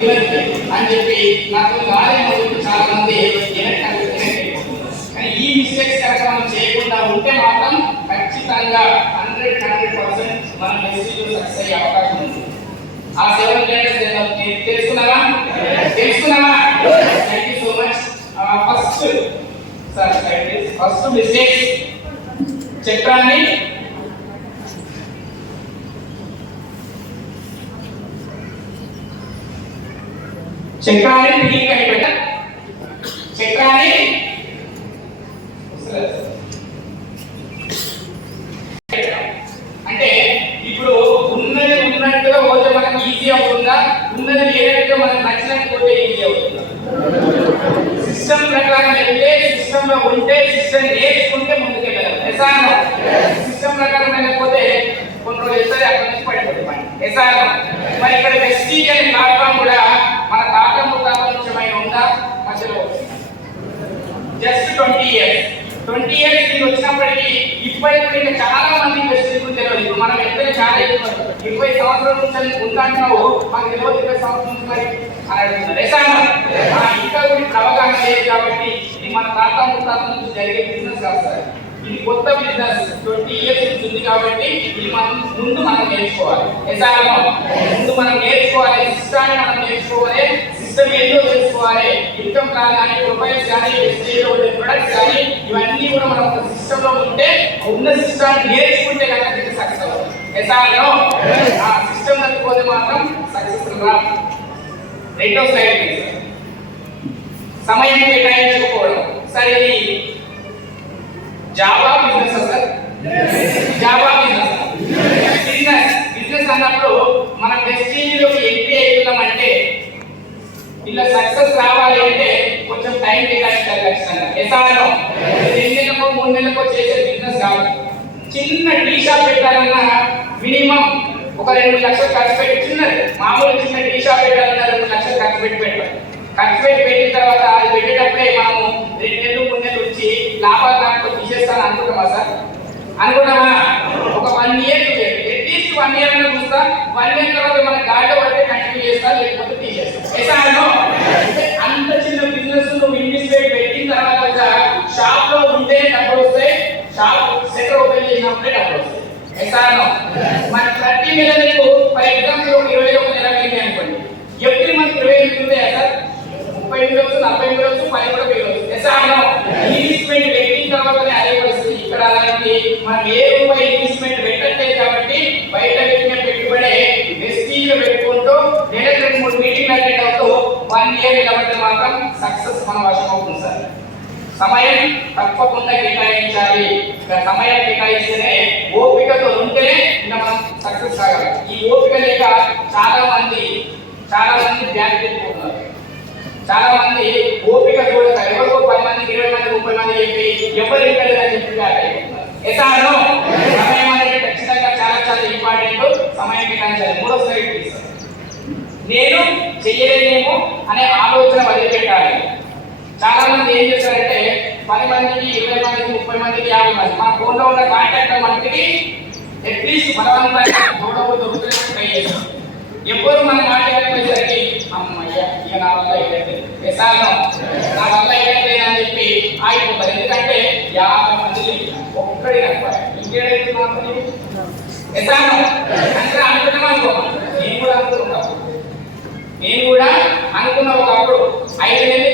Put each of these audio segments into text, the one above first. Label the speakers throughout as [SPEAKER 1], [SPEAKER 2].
[SPEAKER 1] అని చెప్పి నాకు రాలేమో చెప్పి చాలా మంది కానీ ఈ మిస్టేక్స్ కనుక మనం చేయకుండా ఉంటే మాత్రం ఖచ్చితంగా హండ్రెడ్ హండ్రెడ్ పర్సెంట్ మన మెసేజ్ సక్సెస్ అయ్యే అవకాశం ఉంది. ఆ సెవెన్ లెటర్స్ తెలుసుకున్నావా? తెలుసుకున్నారా thank you so much first sir first mistake చక్రాన్ని చక్రాన్ని తిరిగి కనిపెట్ట చక్రాన్ని అంటే ఇప్పుడు ఉన్నది ఉన్నట్టుగా పోతే మనకి ఈజీ అవుతుందా? ఉన్నది లేనట్టుగా మనకు నచ్చినట్టు పోతే ఈజీ అవుతుందా? సిస్టమ్ ప్రకారం వెళ్తే సిస్టమ్లో ఉంటే సిస్టమ్ నేర్చుకుంటే ముందుకెళ్ళగలం ఎసానం? సిస్టమ్ ప్రకారం వెళ్ళకపోతే కొన్ని రోజులు అక్కడ నుంచి పడిపోతుంది ఎసానం? మరి ఇక్కడ వెస్టీరియన్ ప్లాట్ఫామ్ కూడా మన తాత ముత్తాతల నుంచి ఏమైనా ఉందా మధ్యలో just twenty years twenty years నీకు వచ్చినప్పటికీ ఇప్పటి కూడా ఇంకా చాలా మంది వెస్టీజ్ గురించి తెలియదు. ఇప్పుడు మనం ఎక్కడ చాలా ఎక్కువ ఇరవై సంవత్సరాల నుంచి ఉందంటున్నావు మాకు తెలియదు ఇరవై సంవత్సరాల నుంచి మరి అని అడుగుతున్నారు. ఇంకా కూడా అవగాహన లేదు కాబట్టి ఇది మన తాత ముత్తాత నుంచి జరిగే బిజినెస్ కాదు సార్. ఇది కొత్త బిజినెస్ ట్వంటీ ఇయర్స్ నుంచి ఉంది కాబట్టి ఇది మనం ముందు మనం నేర్చుకోవాలి. ఎసారమో ముందు మనం నేర్చుకోవాలి. ఇష్టాన్ని మనం నేర్చుకోవాలి. సిస్టమ్ ఏంటో తెలుసుకోవాలి ఇన్కమ్ ప్లాన్ కానీ ప్రొఫైల్స్ కానీ ఉండే ప్రొడక్ట్స్ కానీ ఇవన్నీ కూడా మనం ఒక సిస్టమ్లో ఉంటే ఉన్న సిస్టమ్ నేర్చుకుంటే కనుక ఇది సక్సెస్ అవుతుంది. ఆ సిస్టమ్ పోతే మాత్రం సక్సెస్ రా రెండో సైడ్ సమయం కేటాయించకపోవడం సరే ఇది Java business sir? Java business business business అన్నప్పుడు మన ఇలా సక్సెస్ రావాలి అంటే కొంచెం టైం పెట్టాలి ఖచ్చితంగా. ఎసానో రెండు నెలలకో మూడు నెలలకో చేసే బిజినెస్ కాదు. చిన్న టీ షాప్ పెట్టాలన్నా మినిమం ఒక రెండు లక్షలు ఖర్చు పెట్టి చిన్నది. మామూలు చిన్న టీ షాప్ పెట్టాలన్నా రెండు లక్షలు ఖర్చు పెట్టి పెట్టాలి. ఖర్చు పెట్టి పెట్టిన తర్వాత అది పెట్టేటప్పుడే మనము రెండు నెలలు మూడు నెలలు వచ్చి లాభాలు దాంట్లో తీసేస్తాను అనుకుంటామా సార్? అనుకుంటామా ఒక one year at least one year అన్న చూస్తా. వన్ ఇయర్ తర్వాత మన గాడిలో పడితే కంటిన్యూ చేస్తా లేకపోతే తీసేస్తా. సెటర్ ఓపెన్ ఎసానో మరి ప్రతి నెల ఫర్ ఎగ్జాంపుల్ ఒక ఇరవై ఒక నెల అనుకోండి. ఎవ్రీ మంత్ ఇరవై ఎనిమిది సార్? ముప్పై ఎనిమిది వచ్చు నలభై ఎనిమిది వచ్చు పది కూడా వేలు వచ్చు ఎసానో ఇన్వెస్ట్మెంట్ పెట్టిన తర్వాతనే అదే ఇక్కడ అలాంటి మనం ఏ రూపాయి ఇన్వెస్ట్మెంట్ పెట్టట్లేదు కాబట్టి బయట పెట్టిన పెట్టుబడే వెస్టీజ్ పెట్టుకుంటూ నెలకు రెండు మూడు మీటింగ్ అటెండ్ అవుతూ వన్ ఇయర్ నిలబడితే మాత్రం సక్సెస్ మన వశం అవుతుంది సార్. సమయం తప్పకుండా కేటాయించాలి. సమయాన్ని సమయం కేటాయిస్తేనే ఓపికతో ఉంటేనే మనం సక్సెస్ కాగలం. ఈ ఓపిక లేక చాలా మంది చాలా మంది బ్యాంక్ వెళ్ళిపోతున్నారు చాలా మంది ఓపిక చూడక ఎవరికో పది మంది ఇరవై మంది ముప్పై మంది చెప్పి ఎవరు వెళ్ళలేదని చెప్పి బ్యాంక్ సమయం అనేది ఖచ్చితంగా చాలా చాలా ఇంపార్టెంట్. సమయం కేటాయించాలి. మూడో సైడ్ నేను చెయ్యలేనేమో అనే ఆలోచన వదిలిపెట్టాలి. చాలా మంది ఏం చేస్తారంటే పది మందికి ఇరవై మందికి ముప్పై మందికి యాభై మంది మన ఫోన్లో ఉన్న కాంటాక్ట్ మనకి అట్లీస్ట్ బలవంతంగా దూడవు దొరుకుతున్నట్టు ట్రై చేస్తాం ఎప్పుడు మనం మాట్లాడేసరికి అమ్మయ్య ఇక నా వల్ల ఏదైతే నా వల్ల ఏదైతే అని చెప్పి ఆగిపోతారు. ఎందుకంటే యాభై మంది ఒక్కడి నప్ప ఇంకేడైతే మాత్రం ఎసాను అంటే అనుకో నేను కూడా అనుకుంటున్నాను నేను కూడా అనుకున్నావు ఒకప్పుడు ఐదు నెలలు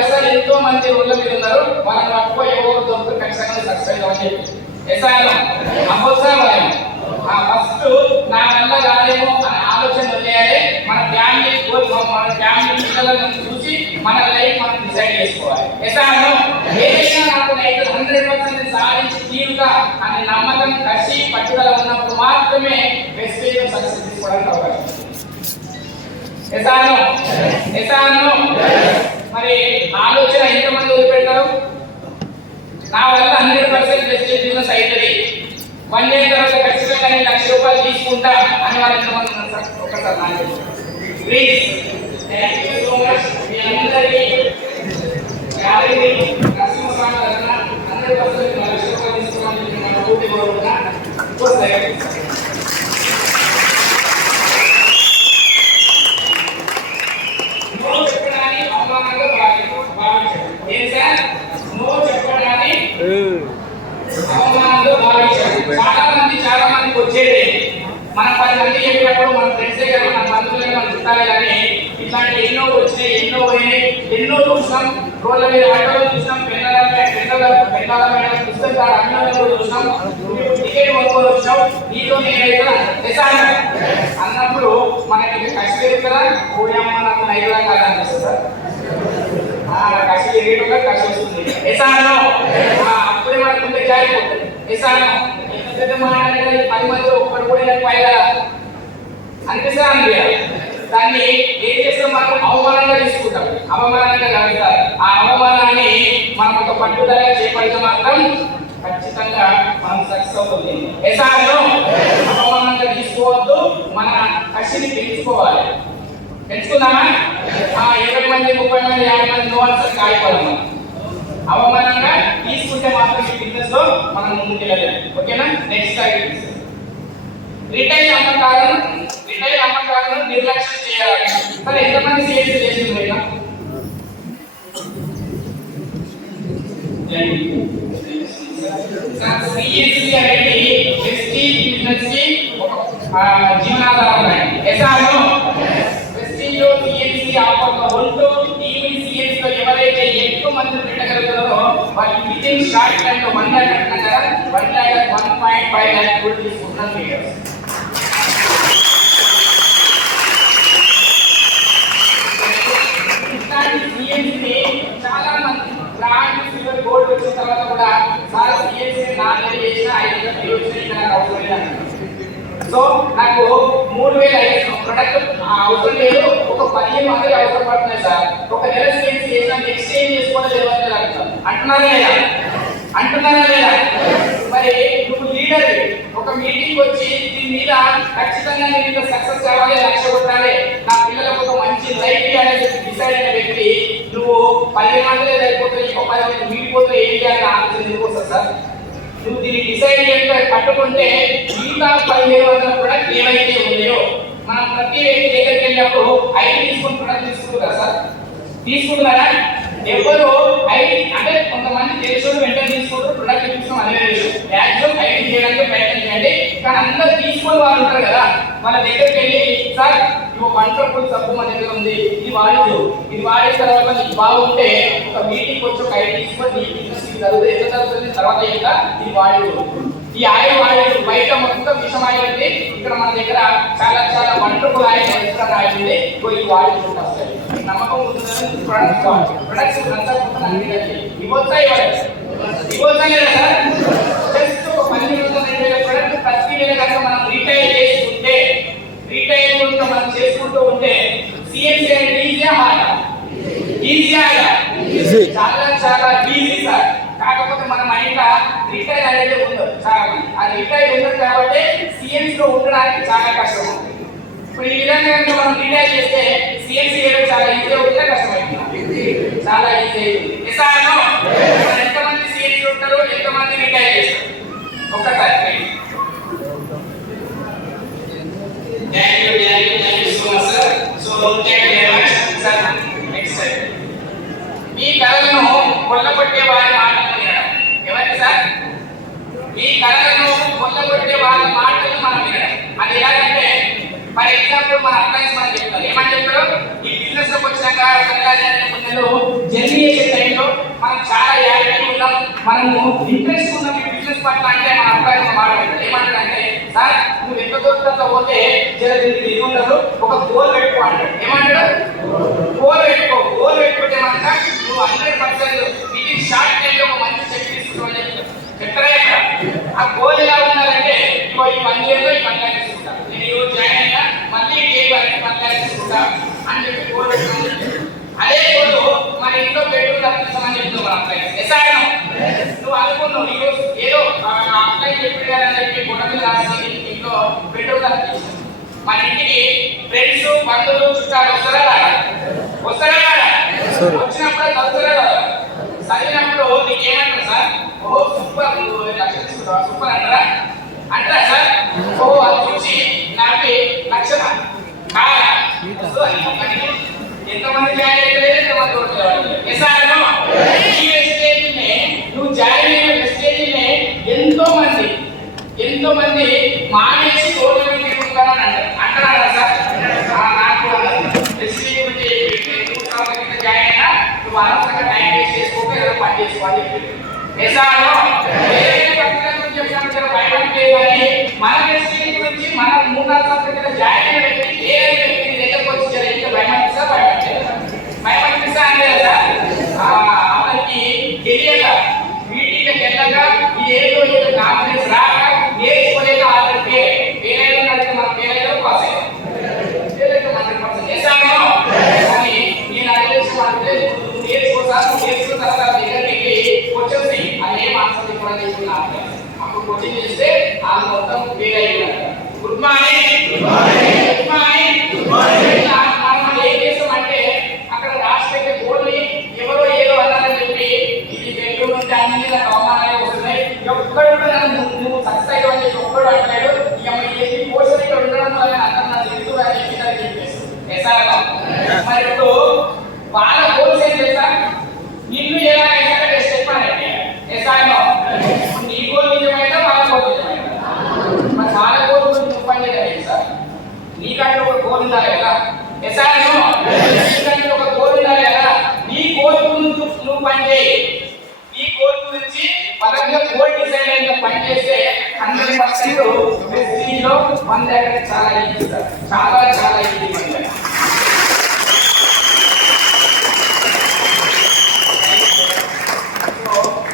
[SPEAKER 1] తెలిసిన ఎంతో మంది రోడ్ల మీద ఉన్నారు. వాళ్ళని పట్టుకో ఎవరు దొరుకుతారు ఖచ్చితంగా సక్సెస్ అని చెప్పి ఎసాను అమ్మోత్సవం ఫస్ట్ నా వల్ల కాదేమో అనే ఆలోచన వదిలేయాలి. మన ఫ్యామిలీ మన ఫ్యామిలీ పిల్లలను చూసి మన లైఫ్ మనం డిసైడ్ చేసుకోవాలి. ఎసాను ఏదైనా నాకు నైట్ హండ్రెడ్ పర్సెంట్ సాధించి తీరుగా అనే నమ్మకం కసి పట్టుదల ఉన్నప్పుడు మాత్రమే బెస్ట్ సక్సెస్ తీసుకోవడానికి అవకాశం. ఉంది. ఎసాను మరి ఆలోచన ఎంతమంది వదిలిపెడతారు? నా వల్ల హండ్రెడ్ పర్సెంట్ బెస్ట్ బిజినెస్ అవుతుంది వన్ డే తర్వాత ఖచ్చితంగా నేను లక్ష రూపాయలు తీసుకుంటా అని వాళ్ళు ఎంతమంది ఒకసారి please thank you so much మీ అందరికీ అందరి లక్ష రూపాయలు తీసుకోవాలని వచ్చేది. మన పది మంది చెప్పినప్పుడు మన ఫ్రెండ్సే కానీ మన బంధువులే మన చుట్టాలే కానీ ఇట్లాంటి ఎన్నో వచ్చినాయి ఎన్నో పోయినాయి ఎన్నో చూసినాం. రోడ్ల మీద ఆటోలు చూసినాం పెన్నల పెన్నల పెన్నల మీద పుస్తకాలు అన్నంలో చూసినాం. టికెట్ కొనుక్కొని వచ్చాం నీతో నేనైతే నిజాను అన్నప్పుడు మనకి కసి కదా ఓయమ్మ నాకు నైవేద్యం కాదనిపిస్తుంది సార్. కసి ఎగిరిగా కసి వస్తుంది. ఎసాను అప్పుడే మనకు ముందే జారిపోతుంది. ఎసాను పెద్ద మాట్లాడే పది మంది ఒక్కడు కూడా ఇలా పైగా దాన్ని ఏం చేస్తాం మనం? అవమానంగా తీసుకుంటాం. అవమానంగా కలుగుతారు ఆ అవమానాన్ని మనం ఒక పట్టుదల చేపడితే మాత్రం ఖచ్చితంగా మనం సక్సెస్ అవుతుంది. ఎసాను అవమానంగా తీసుకోవద్దు. మన కసిని పెంచుకోవాలి. పెంచుకుందామా? ఇరవై మంది ముప్పై మంది యాభై మంది నోట్స్ కాయిపోదాం అవమానంగా తీసుకుంటే మాత్రం ఈ బిజినెస్లో మనం ముందుకు వెళ్ళాలి ఓకేనా? నెక్స్ట్ టార్గెట్ రిటైల్ అమ్మకాలను రిటైల్ అమ్మకాలను నిర్లక్ష్యం చేయాలి. సరే ఎంతమంది సేల్స్ చేసింది మీరు సిఎస్సి అనేది ఎస్టీ బిజినెస్కి ఒక ఆ, జీవనాధారం ఎసాను వెస్టింజో సిఎన్సి ఆఫర్లో ఉంటూ టీవీ పెట్టగలుగుతారో వాళ్ళు విత్ ఇన్ షార్ట్ టైం లో వన్ ల్యాక్ అంటున్నాం కదా one lakh one point five lakh కూడా తీసుకుంటున్నాం మీరు ఇట్లాంటి సిఎన్సి చాలా మంది బ్రాండ్ సిల్వర్ గోల్డ్ వచ్చిన తర్వాత కూడా సార్ సిఎన్సి నాలుగు వేలు చేసిన ఐదు వేలు వచ్చినాయి ఇంకా నాకు అవసరం లేదు అంటున్నారు. సో నాకు మూడు వేల ఐదు ప్రొడక్ట్ అవసరం లేదు ఒక పదిహేను వందలు అవసరం పడుతున్నాయి సార్ ఒక నెల సేల్స్ చేసిన ఎక్స్చేంజ్ చేసుకోవడం తెలియదు అంటున్నారు అంటున్నారా లేదా అంటున్నారా లేదా మరి నువ్వు లీడర్ ఒక మీటింగ్ వచ్చి దీని మీద ఖచ్చితంగా నేను ఇంత సక్సెస్ కావాలి లక్ష కొట్టాలి నా పిల్లలకు ఒక మంచి లైఫ్ ఇవ్వాలని చెప్పి డిసైడ్ అయిన వ్యక్తి నువ్వు పదిహేను వందలే సరిపోతుంది ఇంకో పది మంది మిగిలిపోతే ఏం చేయాలని ఆలోచన ఎందుకు వస్తుంది సార్? నువ్వు దీన్ని డిసైడ్ చేస్తే పట్టుకుంటే మిగతా పదిహేను వందలు కూడా ఏమైతే ఉన్నాయో మనం ప్రతి వ్యక్తి దగ్గరికి వెళ్ళినప్పుడు ఐదు తీసుకుని తీసుకుంటారా సార్? తీసుకుంటారా? ఎవరు ఐడి అంటే కొంతమంది తెలుసు వెంటనే తీసుకుంటారు ప్రొడక్ట్ తీసుకుని అదే మ్యాక్సిమం ఐడి చేయడానికి ప్రయత్నం చేయండి కానీ అందరూ తీసుకుని వాళ్ళు ఉంటారు కదా వాళ్ళ దగ్గరికి వెళ్ళి సార్ ఇవి వంటప్పుడు సబ్బు మన దగ్గర ఉంది ఇది వాడదు ఇది వాడిన తర్వాత నీకు బాగుంటే ఒక మీటింగ్ వచ్చి ఒక ఐదు తీసుకొని నీ బిజినెస్ ఇది జరుగుతుంది ఎంత జరుగుతుంది తర్వాత ఇంకా ఇది వాడు ఈ ఆయిల్ వాడేది బయట మొత్తం విషం ఆయిల్ ఉంది ఇక్కడ మన దగ్గర చాలా చాలా వండర్ఫుల్ ఆయిల్ ఎక్స్ట్రా ఆయిల్ ఉంది ఇగో ఈ నమ్మకం ఉంటుందని ప్రొడక్ట్స్ వాడి. ప్రొడక్ట్స్ నచ్చకుండా అన్ని ఇవ్వచ్చా ఇవ్వలేదు ఇవ్వచ్చా లేదా సార్? జస్ట్ ఒక పని వందల రెండు వేల ప్రొడక్ట్ ప్రతి వేల కనుక మనం రీటైల్ చేసుకుంటే రీటైల్ కనుక మనం చేసుకుంటూ ఉంటే సిఎంసీ అంటే ఈజీయా హార్డా
[SPEAKER 2] Easy.
[SPEAKER 1] చాలా చాలా ఈజీ సార్. కాకపోతే మన మైండ్ రిటైల్ అనేది ఉండదు చాలా ఆ రిటైల్ ఉండదు కాబట్టి సిఎంసీ లో ఉండడానికి చాలా కష్టం ఇప్పుడు ఈ విధంగా మనం రిటైల్ చేస్తే సిఎంసీ చేయడం చాలా ఈజీ అవుతుందా కష్టమవుతుంది చాలా ఈజీ అవుతుంది ఎంతమంది సిఎంసీ ఉంటారు ఎంతమంది రిటైల్ చేస్తారు? ఒక్కసారి thank you thank you thank you so much sir so thank you very much sir next sir మీ కళలను కొల్లగొట్టే వారి మాటలు వినడం ఎవరికి సార్ మీ కళలను పొందగొట్టే వాళ్ళ మాటలు మనం వినడం అది ఎలాగంటే ఫర్ ఎగ్జాంపుల్ మన అప్లైన్స్ మనం చెప్తారు ఏమని చెప్తారు ఈ బిజినెస్లోకి వచ్చినాక ముందు జర్నీ చేసే టైంలో మనం చాలా యాక్టివ్ ఉన్నాం మనము ఇంట్రెస్ట్ ఉన్నాం ఈ బిజినెస్ పట్ల అంటే మన అప్లైన్స్ మాట్లాడతారు ఏమంటారంటే సార్ నువ్వు ఎంత దూరంతో పోతే జరిగింది దీనికి ఇది ఉండదు ఒక గోల్ పెట్టుకో అంటాడు ఏమంటాడు గోల్ పెట్టుకో గోల్ పెట్టుకుంటే మనక నువ్వు హండ్రెడ్ పర్సెంట్ ఇది షార్ట్ టైంలో ఒక మంచి చెక్ తీసుకుంటావు అని చెప్తారు చెప్పరా? ఆ గోల్ ఎలా ఉండాలంటే ఇగో ఈ పని నేను ఈ రోజు జాయిన్ అయినా మళ్ళీ ఏ పని అని చెప్పి గోల్ పెట్టుకోమని చెప్తారు. అదే గోల్ మన ఇంట్లో పెట్టుకుని తప్పించమని చెప్తున్నాం మన ఎసాయనం నువ్వు అనుకున్నావు ఈ రోజు ఏదో అప్లై చెప్పారని చెప్పి గుణ మీద రాసి ఇంట్లో పెట్రోల్ తప్పించాం మన ఇంటికి ఫ్రెండ్స్ బంధువులు చుట్టాలు వస్తారా? వస్తారా. వచ్చినప్పుడు చదువుతారా? చదివినప్పుడు నీకు ఏమంటారు సార్ ఓ సూపర్ నువ్వు లక్ష సూపర్ అంటారా అంటారా సార్ ఓ అది చూసి నాకు లక్షణ కాదా ఎంతమంది జాయిన్ అయితే ఎంతమంది ఓట్లు ఈ నువ్వు జాయిన్ అయిన వెస్టేజ్నే ఎంతో మంది ఎంతో మంది మానేసి ఓట్లు అంటారు అంటారా సార్ ఆ, నాకు ఎస్సీ జాయిన్ అయినా నువ్వు అనవసరంగా టైం వేస్ట్ చేసుకోక ఏదో పని చేసుకోవాలి ఎసాలో వేరే పత్రికల గురించి మన ఎస్సీ గురించి మన జాయిన్ అయిన వ్యక్తి ఏ వ్యక్తి దగ్గరకు వచ్చి భయపడిస్తా భయపడలేదు. భయపడిస్తా అని కదా అతనికి తెలియక మీటింగ్కి వెళ్ళగా ఇది ఏదో ఒక్కడు నువ్వు సక్సెస్ అయ్యావు అని చెప్పి ఒక్కడు అంటలేడు ఇక ఈ పోషన్ ఇక్కడ ఉండడం వల్ల నాకు చెప్పేసి ఎసాగా మరి ఇప్పుడు వాళ్ళ గోల్స్ ఏం చేస్తా నిన్ను ఎలా వేసాక స్టెప్ అని ఎసాగా నీ గోల్ నిజమైనా వాళ్ళ గోల్ నిజమైనా మరి వాళ్ళ గోల్ గురించి నువ్వు పని చేయలేదు సార్ నీకంటే ఒక గోల్ ఉండాలి కదా ఎసాను నీకంటే ఒక గోల్ ఉండాలి కదా నీ గోల్ గురించి నువ్వు పని చేయి ఈ గోల్ గురించి పరంగా గోల్ డిజైన్ అయిన పని చేస్తే హండ్రెడ్ పర్సెంట్లో మన దగ్గర చాలా ఈజీ చాలా చాలా ఈజీ మన దగ్గర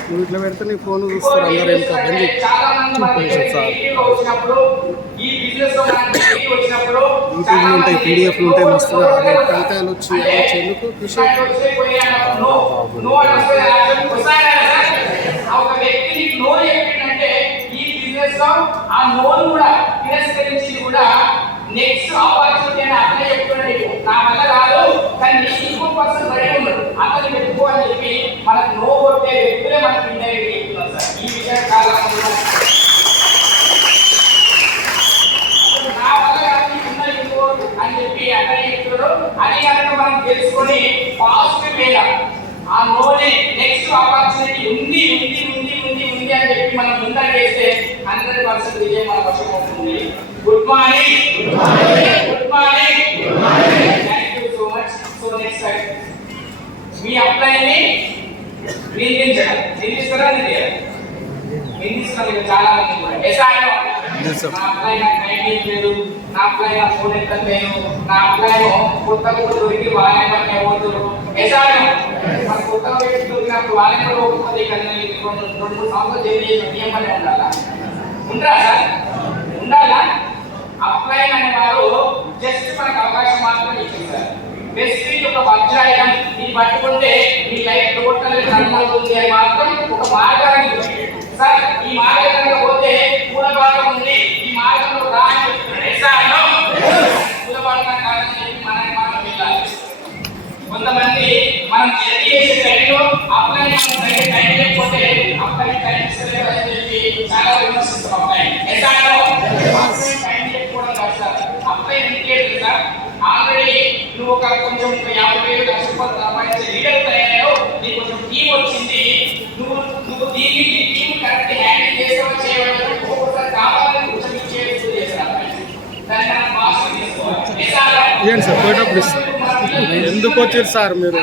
[SPEAKER 2] నువ్వు ఇట్లా పెడితే నీ ఫోన్ చూస్తారు అందరూ
[SPEAKER 1] లో మీటింగ్ వచ్చినప్పుడు
[SPEAKER 2] యూట్యూబ్లో ఉంటాయి పీడిఎఫ్లు ఉంటాయి మస్తుగా కాగితాలు వచ్చి చెల్లుకు కృషి
[SPEAKER 1] బిజినెస్ ఆ లోన్ కూడా తిరస్కరించింది కూడా నెక్స్ట్ ఆపర్చునిటీ అని అతనే చెప్తున్నాడు నీకు. నా వల్ల రాదు కానీ నీకు ఇంకో పర్సన్ రెడీ ఉన్నాడు. అతను పెట్టుకో అని చెప్పి మనకు నో కొట్టే వ్యక్తులే మనకు ఇండైరెక్ట్ చెప్తున్నాం సార్. ఈ విషయం కాలంలో నా వల్ల కాదు నీకు ఇంకో అని చెప్పి అతనే చెప్తున్నాడు. అది కనుక మనం తెలుసుకొని పాజిటివ్ వేయాలి ఆ నోనే నెక్స్ట్ ఆపర్చునిటీ ఉంది ఉంది హండ్రెడ్ పర్సెంట్ విజయం మన వశం అవుతుంది. Good morning good morning good morning thank you so much so next time మీ అప్లైని నిందించడం. నిందిస్తారా నిందించారా నిందిస్తున్నారు చాలా మంది కూడా. ఎస్ఆర్ఓ
[SPEAKER 2] Yes, sir.
[SPEAKER 1] నా అప్లై నాకు టైం లేదు నా అప్లై నా ఫోన్ ఎత్తలేదు నా అప్లై కొత్త కూడా దొరికి వాళ్ళే పని పోతున్నారు. ఎస్ఆర్ఓ మన కొత్త వ్యక్తి దొరికినప్పుడు వాళ్ళే కూడా పోకపోతే ఇక్కడ రెండు మూడు సంవత్సరాలు జైలు చేసి నియమం పని ఉండాలా? ఉండాలా? అప్లైన్ అనే వారు జస్ట్ మనకు అవకాశం మాత్రమే ఇచ్చింది సార్ బెస్ట్ ఒక వజ్రాయుధం ఇది పట్టుకుంటే మీ లైఫ్ టోటల్ రన్ అని మాత్రం ఒక మార్గాన్ని సార్ ఈ మార్గంలో పోతే పూల ఉంది. ఈ మార్గంలో రా అని చెప్తున్నాడు ఎస్ఆర్లో కాదని చెప్పి మనకి మనం వెళ్ళాలి. కొంతమంది మనం చెక్ చేసే టైంలో అప్లై ఎస్ఆర్లో సార్
[SPEAKER 2] పోయేటప్పుడు ఇస్తాను ఎందుకు వచ్చారు సార్ మీరు?